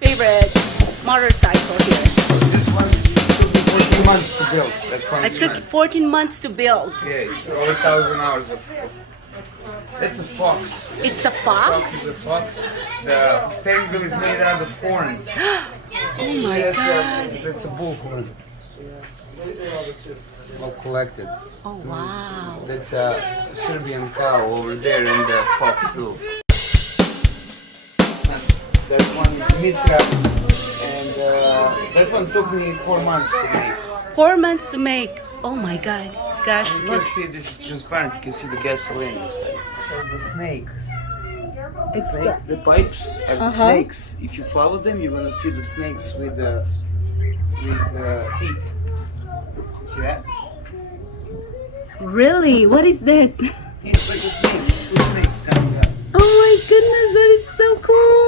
Favorite motorcycle here. This one took me 14 months to build. That one It is took mine. 14 months to build. Yeah, it's over 1,000 hours of. That's a fox. It's a Fox is fox? a fox. The steering wheel is made out of horn. Oh my god. That's a bullhorn. All collected. Oh wow. That's a Serbian cow over there and the fox too. That one is Mitra, and that one took me 4 months to make. 4 months to make. Oh my god. Gosh, You can look. see this is transparent. You can see the gasoline inside. The snakes. It's The pipes are the Uh-huh. snakes. If you follow them, you're gonna see the snakes with the teeth. See that? really? What is this? It's like a snake. Two snakes coming out. Oh my goodness, that is so cool.